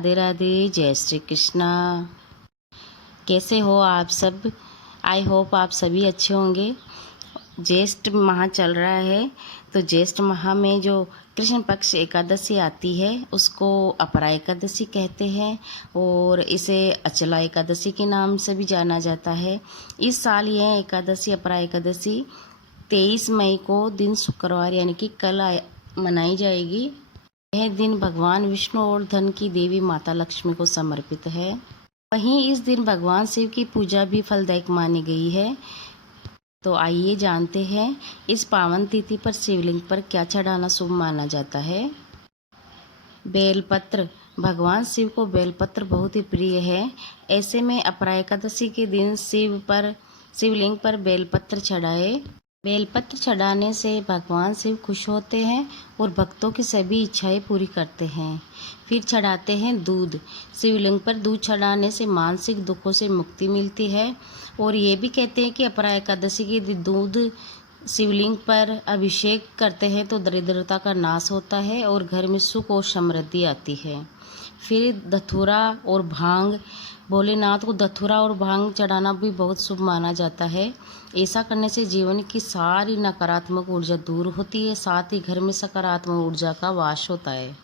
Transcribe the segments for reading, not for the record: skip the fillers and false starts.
राधे राधे, जय श्री कृष्णा। कैसे हो आप सब? आई होप आप सभी अच्छे होंगे। ज्येष्ठ माह चल रहा है, तो ज्येष्ठ माह में जो कृष्ण पक्ष एकादशी आती है उसको अपरा एकादशी कहते हैं और इसे अचला एकादशी के नाम से भी जाना जाता है। इस साल यह एकादशी अपरा एकादशी 23 मई को दिन शुक्रवार यानी कि कल मनाई जाएगी। यह दिन भगवान विष्णु और धन की देवी माता लक्ष्मी को समर्पित है। वहीं इस दिन भगवान शिव की पूजा भी फलदायक मानी गई है। तो आइए जानते हैं इस पावन तिथि पर शिवलिंग पर क्या चढ़ाना शुभ माना जाता है। बेलपत्र। भगवान शिव को बेलपत्र बहुत ही प्रिय है। ऐसे में अपरा एकादशी के दिन शिवलिंग पर बेलपत्र चढ़ाए। बेलपत्र चढ़ाने से भगवान शिव खुश होते हैं और भक्तों की सभी इच्छाएं पूरी करते हैं। फिर चढ़ाते हैं दूध। शिवलिंग पर दूध चढ़ाने से मानसिक दुखों से मुक्ति मिलती है और ये भी कहते हैं कि अपरा एकादशी के दिन दूध शिवलिंग पर अभिषेक करते हैं तो दरिद्रता का नाश होता है और घर में सुख और समृद्धि आती है। फिर धतूरा और भांग। भोलेनाथ को धतूरा और भांग चढ़ाना भी बहुत शुभ माना जाता है। ऐसा करने से जीवन की सारी नकारात्मक ऊर्जा दूर होती है, साथ ही घर में सकारात्मक ऊर्जा का वास होता है।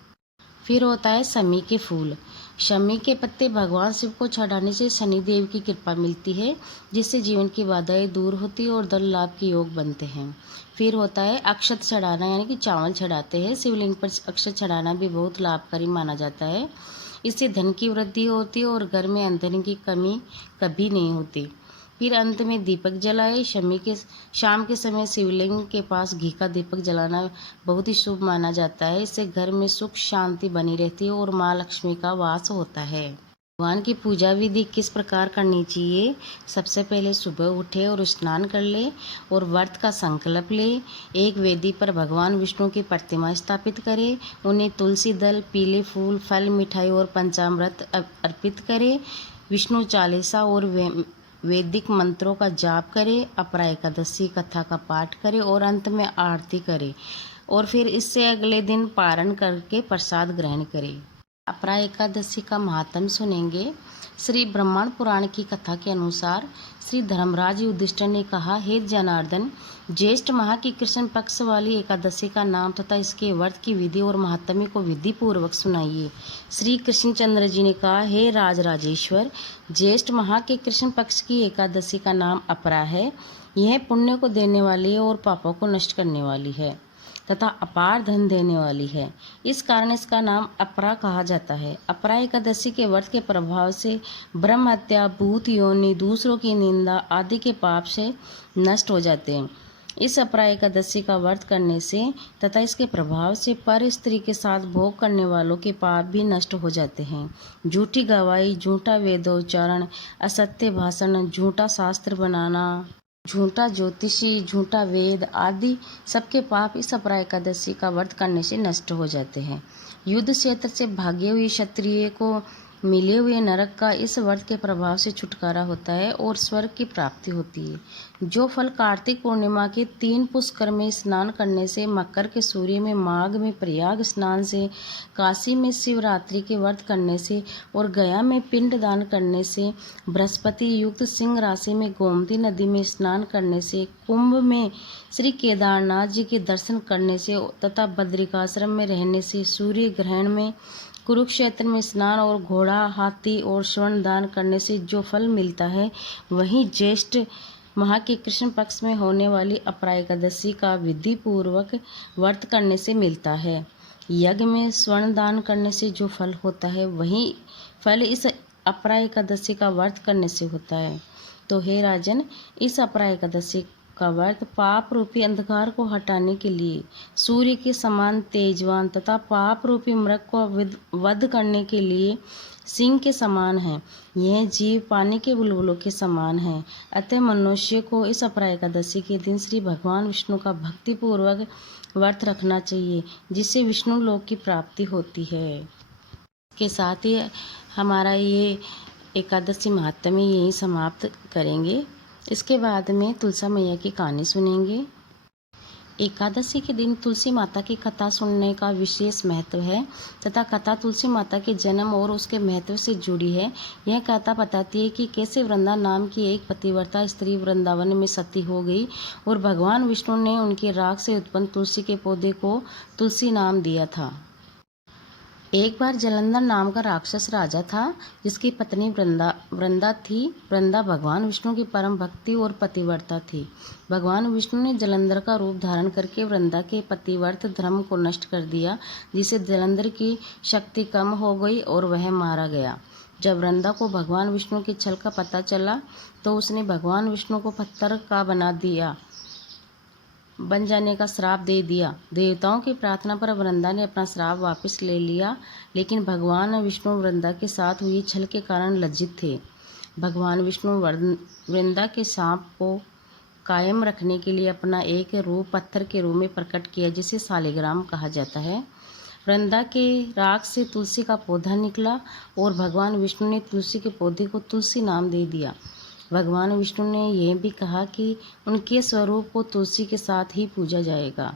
फिर होता है शमी के फूल। शमी के पत्ते भगवान शिव को चढ़ाने से शनिदेव की कृपा मिलती है, जिससे जीवन की बाधाएं दूर होती है और धन लाभ के योग बनते हैं। फिर होता है अक्षत चढ़ाना, यानी कि चावल चढ़ाते हैं। शिवलिंग पर अक्षत चढ़ाना भी बहुत लाभकारी माना जाता है। इससे धन की वृद्धि होती है और घर में ईंधन की कमी कभी नहीं होती। फिर अंत में दीपक जलाए। शाम के समय शिवलिंग के पास घी का दीपक जलाना बहुत ही शुभ माना जाता है। इससे घर में सुख शांति बनी रहती है और माँ लक्ष्मी का वास होता है। भगवान की पूजा विधि किस प्रकार करनी चाहिए? सबसे पहले सुबह उठे और स्नान कर ले और व्रत का संकल्प ले। एक वेदी पर भगवान विष्णु की प्रतिमा स्थापित करे। उन्हें तुलसी दल, पीले फूल, फल, मिठाई और पंचामृत अर्पित करे। विष्णु चालीसा और वैदिक मंत्रों का जाप करे। अपरा एकादशी कथा का पाठ करे और अंत में आरती करे और फिर इससे अगले दिन पारण करके प्रसाद ग्रहण करे। अपरा एकादशी का महात्म सुनेंगे। श्री ब्रह्मांड पुराण की कथा के अनुसार श्री धर्मराज युधिष्ठिर ने कहा, हे जनार्दन, ज्येष्ठ माह की कृष्ण पक्ष वाली एकादशी का नाम तथा इसके व्रत की विधि और महात्म्य को विधि पूर्वक सुनाइए। श्री कृष्णचंद्र जी ने कहा, हे राजराजेश्वर, ज्येष्ठ माह के कृष्ण पक्ष की एकादशी का नाम अपरा है। यह पुण्य को देने वाली है और पापों को नष्ट करने वाली है तथा अपार धन देने वाली है। इस कारण इसका नाम अपरा कहा जाता है। अपरा एकादशी के व्रत के प्रभाव से ब्रह्म हत्या, भूत योनि, दूसरों की निंदा आदि के पाप से नष्ट हो जाते हैं। इस अपरा एकादशी का व्रत करने से तथा इसके प्रभाव से पर स्त्री के साथ भोग करने वालों के पाप भी नष्ट हो जाते हैं। झूठी गवाही, झूठा वेदोच्चारण, असत्य भाषण, झूठा शास्त्र बनाना, झूठा ज्योतिषी, झूठा वेद आदि सबके पाप इस अपरा एकादशी का व्रत करने से नष्ट हो जाते हैं। युद्ध क्षेत्र से भागे हुए क्षत्रिय को मिले हुए नरक का इस व्रत के प्रभाव से छुटकारा होता है और स्वर्ग की प्राप्ति होती है। जो फल कार्तिक पूर्णिमा के 3 पुष्कर में स्नान करने से, मकर के सूर्य में, माघ में प्रयाग स्नान से, काशी में शिवरात्रि के व्रत करने से और गया में पिंड दान करने से, बृहस्पति युक्त सिंह राशि में गोमती नदी में स्नान करने से, कुंभ में श्री केदारनाथ जी के दर्शन करने से तथा बद्रिकाश्रम में रहने से, सूर्य ग्रहण में, कुरुक्षेत्र में स्नान और घोड़ा, हाथी और स्वर्ण दान करने से जो फल मिलता है, वहीं ज्येष्ठ माह के कृष्ण पक्ष में होने वाली अपरा एकादशी का विधि पूर्वक व्रत करने से मिलता है। यज्ञ में स्वर्ण दान करने से जो फल होता है, वही फल इस अपरा एकादशी का व्रत करने से होता है। तो हे राजन, इस अपरा एकादशी का व्रत पाप रूपी अंधकार को हटाने के लिए, सूर्य के समान तेजवान तथा पाप रूपी मृग को वध करने के लिए सिंह के समान है। यह जीव पानी के बुलबुलों के समान है। अतः मनुष्य को इस अपरा एकादशी के दिन श्री भगवान विष्णु का भक्ति पूर्वक व्रत रखना चाहिए, जिससे विष्णु लोक की प्राप्ति होती है। के साथ ही हमारा ये एकादशी महात्म्य यहीं समाप्त करेंगे। इसके बाद में तुलसा मैया की कहानी सुनेंगे। एकादशी के दिन तुलसी माता की कथा सुनने का विशेष महत्व है तथा कथा तुलसी माता के जन्म और उसके महत्व से जुड़ी है। यह कथा बताती है कि कैसे वृंदा नाम की एक पतिव्रता स्त्री वृंदावन में सती हो गई और भगवान विष्णु ने उनके राग से उत्पन्न तुलसी के पौधे को तुलसी नाम दिया था। एक बार जलंधर नाम का राक्षस राजा था जिसकी पत्नी वृंदा थी। वृंदा भगवान विष्णु की परम भक्ति और पतिव्रता थी। भगवान विष्णु ने जलंधर का रूप धारण करके वृंदा के पतिव्रत धर्म को नष्ट कर दिया, जिससे जलंधर की शक्ति कम हो गई और वह मारा गया। जब वृंदा को भगवान विष्णु के छल का पता चला तो उसने भगवान विष्णु को पत्थर का बन जाने का श्राप दे दिया। देवताओं की प्रार्थना पर वृंदा ने अपना श्राप वापस ले लिया, लेकिन भगवान विष्णु वृंदा के साथ हुए छल के कारण लज्जित थे। भगवान विष्णु वृंदा के श्राप को कायम रखने के लिए अपना एक रूप पत्थर के रूप में प्रकट किया, जिसे शालिग्राम कहा जाता है। वृंदा के राग से तुलसी का पौधा निकला और भगवान विष्णु ने तुलसी के पौधे को तुलसी नाम दे दिया। भगवान विष्णु ने यह भी कहा कि उनके स्वरूप को तुलसी के साथ ही पूजा जाएगा।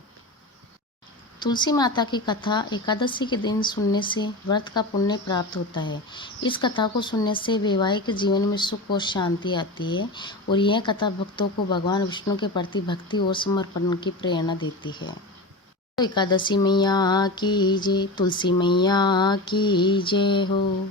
तुलसी माता की कथा एकादशी के दिन सुनने से व्रत का पुण्य प्राप्त होता है। इस कथा को सुनने से वैवाहिक जीवन में सुख और शांति आती है और यह कथा भक्तों को भगवान विष्णु के प्रति भक्ति और समर्पण की प्रेरणा देती है। एकादशी मैया की जय, तुलसी मैया की जय हो।